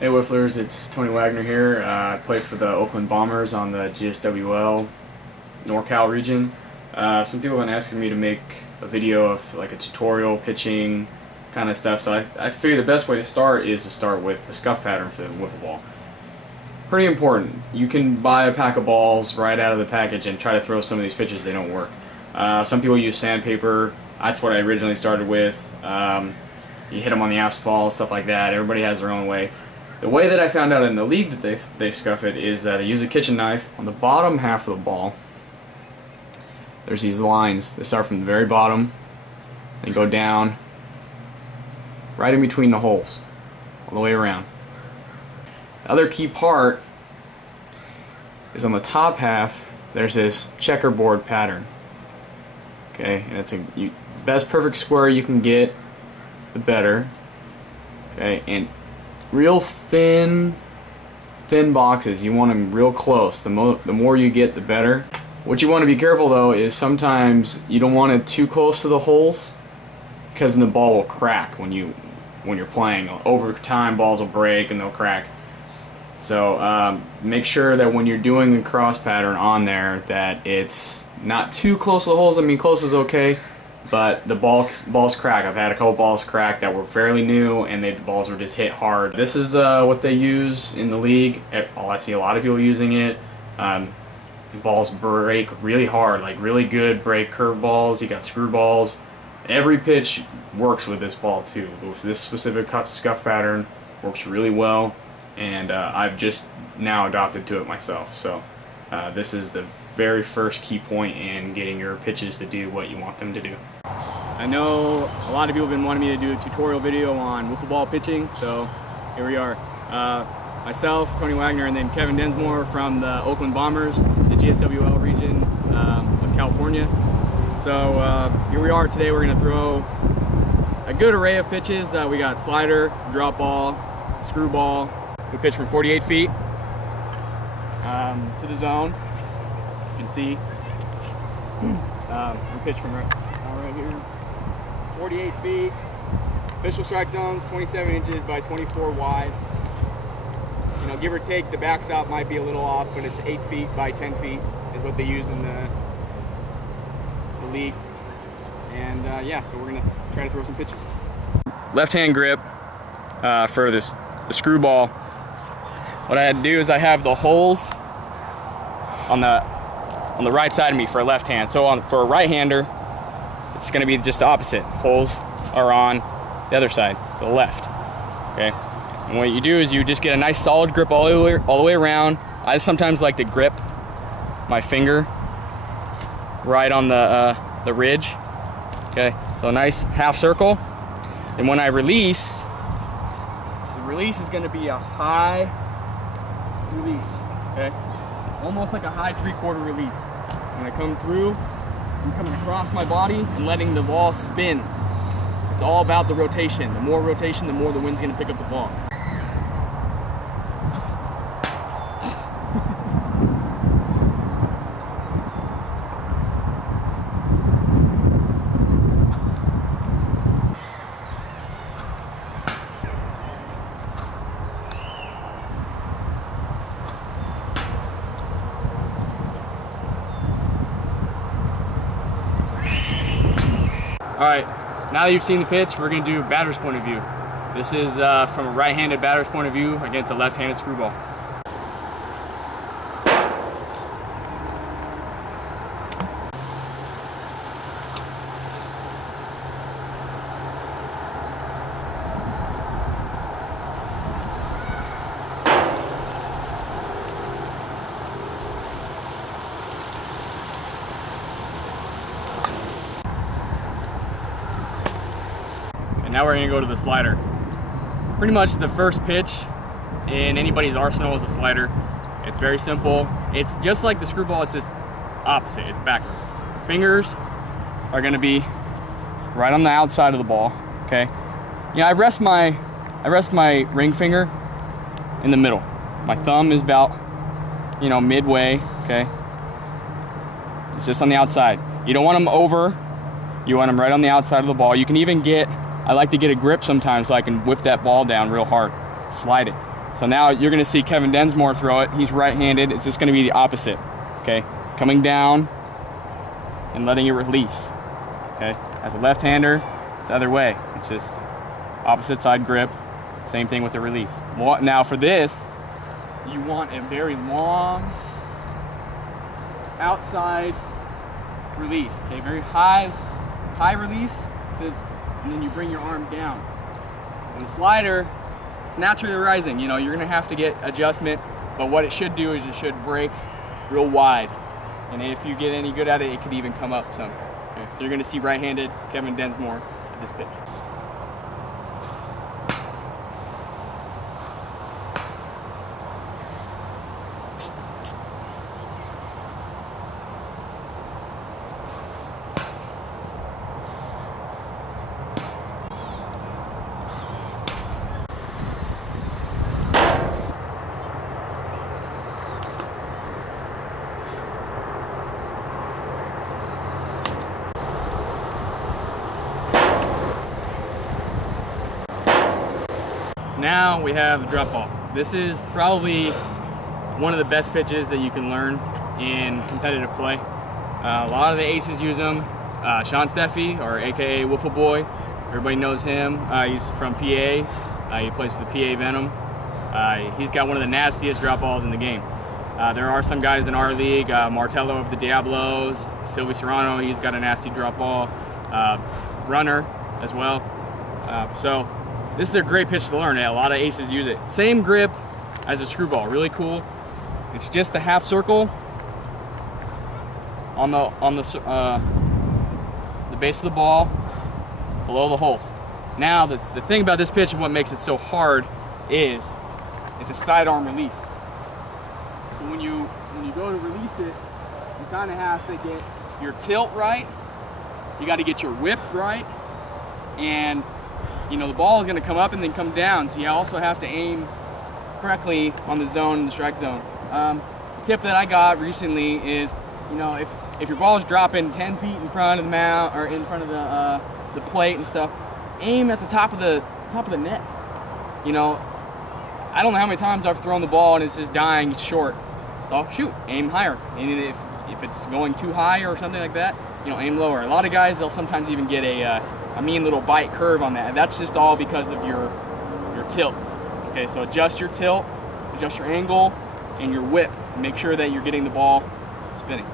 Hey Wifflers, it's Tony Wagner here. I play for the Oakland Bombers on the GSWL NorCal region. Some people have been asking me to make a video of like a tutorial pitching kind of stuff, so I figured the best way to start is to start with the scuff pattern for the wiffle ball. Pretty important. You can buy a pack of balls right out of the package and try to throw some of these pitches, they don't work. Some people use sandpaper. That's what I originally started with. You hit them on the asphalt, stuff like that. Everybody has their own way. The way that I found out in the league that they scuff it is they use a kitchen knife. On the bottom half of the ball, there's these lines that start from the very bottom and go down right in between the holes, all the way around. The other key part is on the top half, there's this checkerboard pattern. Okay, and it's the best perfect square you can get, the better. Okay, and real thin boxes, you want them real close. The more you get, the better. What you want to be careful though is sometimes you don't want it too close to the holes, because then the ball will crack when you're playing. Over time, balls will break and they'll crack. So make sure that when you're doing a cross pattern on there that it's not too close to the holes. I mean, close is okay, but the balls crack. I've had a couple balls crack that were fairly new and the balls were just hit hard. This is what they use in the league. I see a lot of people using it. The balls break really hard, like really good break curve balls. You got screwballs. Every pitch works with this ball too. This specific scuff pattern works really well, and I've just now adopted to it myself. So this is the very first key point in getting your pitches to do what you want them to do. I know a lot of people have been wanting me to do a tutorial video on wiffle ball pitching, so here we are. Myself, Tony Wagner, and then Kevin Densmore from the Oakland Bombers, the GSWL region of California. So here we are today. We're going to throw a good array of pitches. We got slider, drop ball, screwball. We pitch from 48 feet to the zone. You can see we pitch from right here, 48 feet. Official strike zones 27 inches by 24 wide. You know, give or take, the backstop might be a little off, but it's 8 feet by 10 feet is what they use in the league. And yeah, so we're gonna try to throw some pitches. Left-hand grip for the screwball. What I had to do is I have the holes on the right side of me for a left hand. So for a right-hander, it's going to be just the opposite. Holes are on the other side, to the left. Okay. And what you do is you just get a nice solid grip all the way around. I sometimes like to grip my finger right on the ridge. Okay. So a nice half circle. And when I release, the release is going to be a high release. Okay. Almost like a high 3/4 release. When I come through, I'm coming across my body and letting the ball spin. It's all about the rotation. The more rotation, the more the wind's going to pick up the ball. Alright, now that you've seen the pitch, we're going to do batter's point of view. This is from a right-handed batter's point of view against a left-handed screwball. Now we're going to go to the slider. Pretty much the first pitch in anybody's arsenal is a slider. It's very simple. It's just like the screwball, it's just opposite, it's backwards. Fingers are going to be right on the outside of the ball, okay? You know, I rest my ring finger in the middle. My thumb is about, you know, midway, okay? It's just on the outside. You don't want them over, you want them right on the outside of the ball. You can even get, I like to get a grip sometimes so I can whip that ball down real hard. Slide it. So now you're gonna see Kevin Densmore throw it. He's right-handed. It's just gonna be the opposite, okay? Coming down and letting it release, okay? As a left-hander, it's the other way. It's just opposite side grip. Same thing with the release. Now for this, you want a very long outside release, okay? Very high release, and then you bring your arm down. On the slider, it's naturally rising. You know, you're gonna have to get adjustment, but what it should do is it should break real wide. And if you get any good at it, it could even come up some. Okay, so you're gonna see right-handed Kevin Densmore at this pitch. Now we have the drop ball. This is probably one of the best pitches that you can learn in competitive play. A lot of the aces use them. Sean Steffi, or AKA Wiffle Boy, everybody knows him. He's from PA. He plays for the PA Venom. He's got one of the nastiest drop balls in the game. There are some guys in our league, Martello of the Diablos, Silvio Serrano, he's got a nasty drop ball. Runner as well. So this is a great pitch to learn. A lot of aces use it. Same grip as a screwball, really cool. It's just the half circle on the base of the ball, below the holes. Now the thing about this pitch and what makes it so hard is it's a sidearm release. So when you go to release it, you kind of have to get your tilt right. You got to get your whip right, and you know the ball is going to come up and then come down. So you also have to aim correctly on the zone, the strike zone. The tip that I got recently is, you know, if your ball is dropping 10 feet in front of the mount or in front of the plate and stuff, aim at the top of the net. You know, I don't know how many times I've thrown the ball and it's just dying short. So shoot, aim higher. And if it's going too high or something like that, you know, aim lower. A lot of guys, they'll sometimes even get a mean little bite curve on that. And that's just all because of your tilt. Okay, so adjust your tilt, adjust your angle, and your whip. Make sure that you're getting the ball spinning.